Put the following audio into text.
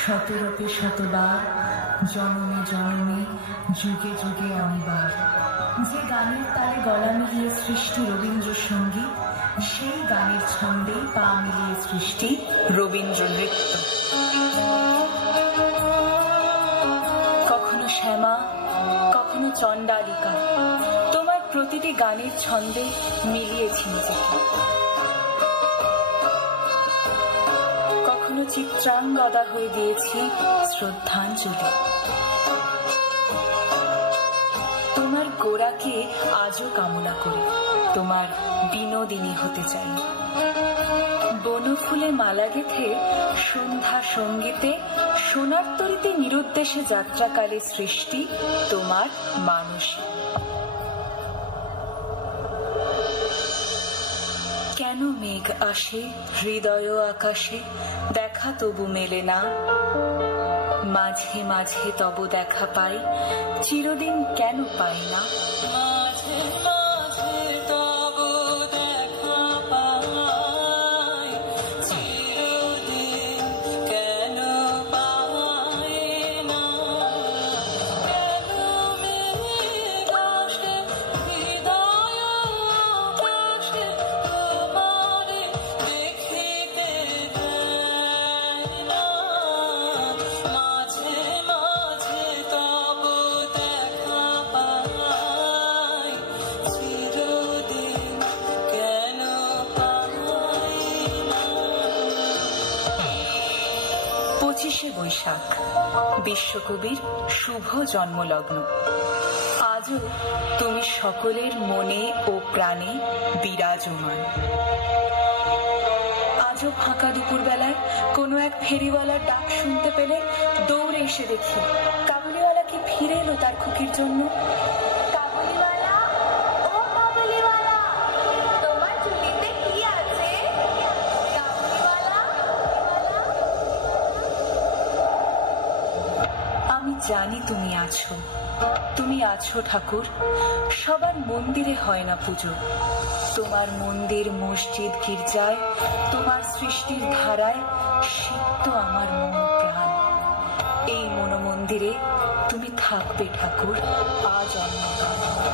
শতরূপে শতবার, জনমে জনমে, যুগে যুগে অনিবার। যে গানের তালে গলা মিলিয়ে সৃষ্টি রবীন্দ্র সঙ্গীত, সেই গানের ছন্দে পা মিলিয়ে সৃষ্টি রবীন্দ্র নৃত্য। কখনো শ্যামা, কখনো চণ্ডালিকা, তোমার প্রতিটি গানের ছন্দে মিলিয়েছি নিজেকে। কখনো চিত্রাঙ্গদা হয়ে দিয়েছি শ্রদ্ধাঞ্জলি। তোমার গোড়াকে আজও কামনা করি, তোমার বিনোদিনী হতে চাই। বনফুলে মালা গেথে সন্ধ্যা সঙ্গীতে সোনার তরীতে নিরুদ্দেশে যাত্রাকালে সৃষ্টি তোমার মানসী। কেন মেঘ আসে হৃদয় আকাশে, দেখা তবু মেলে না। মাঝে মাঝে তব দেখা পাই, চিরদিন কেন পাই না। মাঝে মাঝে তব দেখা পাই, চিরদিন কেন পাই না। কেন মেঘ আসে হৃদয় আকাশে, তোমারে দেখিতে দেয় না। মাঝে মাঝে তব দেখা পাই, চিরদিন কেন পাই না। 25শে বৈশাখ, বিশ্বকবির শুভ জন্মলগ্ন। আজও তুমি সকলের মনে ও প্রাণে বিরাজমান। আজও ফাঁকা দুপুর বেলায় কোনো এক ফেরিওয়ালার ডাক শুনতে পেলে দৌড়ে এসে দেখি কাবুলিওয়ালাকে ফিরে এলো তার খুকির জন্য। কাবুলিওয়ালা, ও কাবুলিওয়ালা, তোমার ঝুলিতে কি আছে? কাবুলিওয়ালা। আমি জানি তুমি আছো, তুমি আছো ঠাকুর। সবার মন্দিরে হয় না পুজো, তোমার মন্দির মসজিদ গির্জায়, তোমার সৃষ্টির ধারায় সিক্ত আমার মন প্রাণ। এই মনোমন্দিরে তুমি থাকবে ঠাকুর আজ অন্যকাল।